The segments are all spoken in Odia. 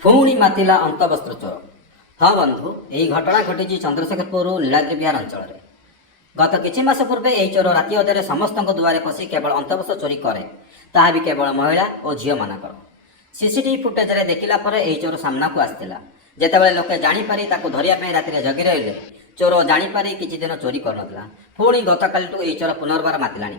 ପୁଣି ମାତିଲା ଅନ୍ତବସ୍ତ୍ର ଚୋର। ହଁ ବନ୍ଧୁ, ଏହି ଘଟଣା ଘଟିଛି ଚନ୍ଦ୍ରଶେଖରପୁର ନୀଳାଦ୍ରି ବିହାର ଅଞ୍ଚଳରେ। ଗତ କିଛି ମାସ ପୂର୍ବେ ଏହି ଚୋର ରାତି ଅଧରେ ସମସ୍ତଙ୍କ ଦୁଆରେ ପଶି କେବଳ ଅନ୍ତବସ୍ତ୍ର ଚୋରି କରେ, ତାହା ବି କେବଳ ମହିଳା ଓ ଝିଅମାନଙ୍କର। ସିସିଟିଭି ଫୁଟେଜରେ ଦେଖିଲା ପରେ ଏହି ଚୋର ସାମ୍ନାକୁ ଆସିଥିଲା। ଯେତେବେଳେ ଲୋକେ ଜାଣିପାରି ତାକୁ ଧରିବା ପାଇଁ ରାତିରେ ଜଗି ରହିଲେ, ଚୋର ଜାଣିପାରି କିଛି ଦିନ ଚୋରି କରୁନଥିଲା। ପୁଣି ଗତକାଲିଠୁ ଏହି ଚୋର ପୁନର୍ବାର ମାତିଲାଣି।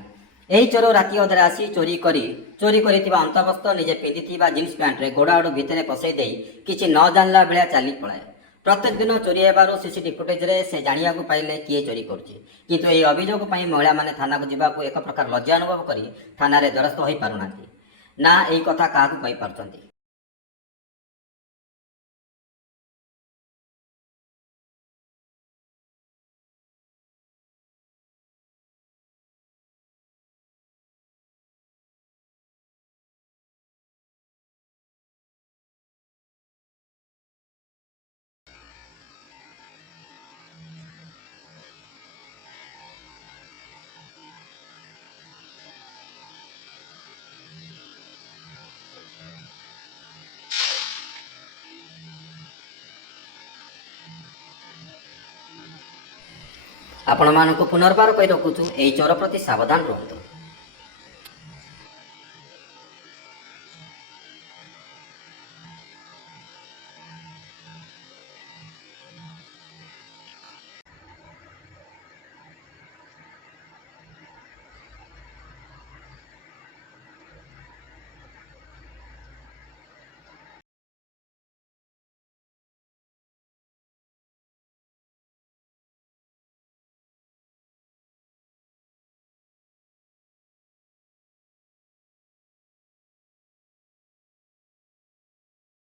ଏହି ଚୋର ରାତି ଅଧରେ ଆସି ଚୋରି କରିଥିବା ଅନ୍ତବସ୍ତ୍ର ନିଜେ ପିନ୍ଧିଥିବା ଜିନ୍ସ ପ୍ୟାଣ୍ଟରେ ଗୋଡ଼ ଆଡ଼ୁ ଭିତରେ ପଶାଇ ଦେଇ କିଛି ନ ଜାଣିଲା ଭଳିଆ ଚାଲି ପଳାଏ। ପ୍ରତ୍ୟେକ ଦିନ ଚୋରି ହେବାରୁ ସିସିଟିଭି ଫୁଟେଜରେ ସେ ଜାଣିବାକୁ ପାଇଲେ କିଏ ଚୋରି କରୁଛି। କିନ୍ତୁ ଏହି ଅଭିଯୋଗ ପାଇଁ ମହିଳାମାନେ ଥାନାକୁ ଯିବାକୁ ଏକ ପ୍ରକାର ଲଜ୍ଜା ଅନୁଭବ କରି ଥାନାରେ ଦ୍ୱାରସ୍ଥ ହୋଇପାରୁନାହାନ୍ତି, ନା ଏହି କଥା କାହାକୁ କହିପାରୁଛନ୍ତି। ଆପଣମାନଙ୍କୁ ପୁନର୍ବାର କହି ରଖୁଛୁ, ଏହି ଚୋର ପ୍ରତି ସାବଧାନ ରୁହନ୍ତୁ।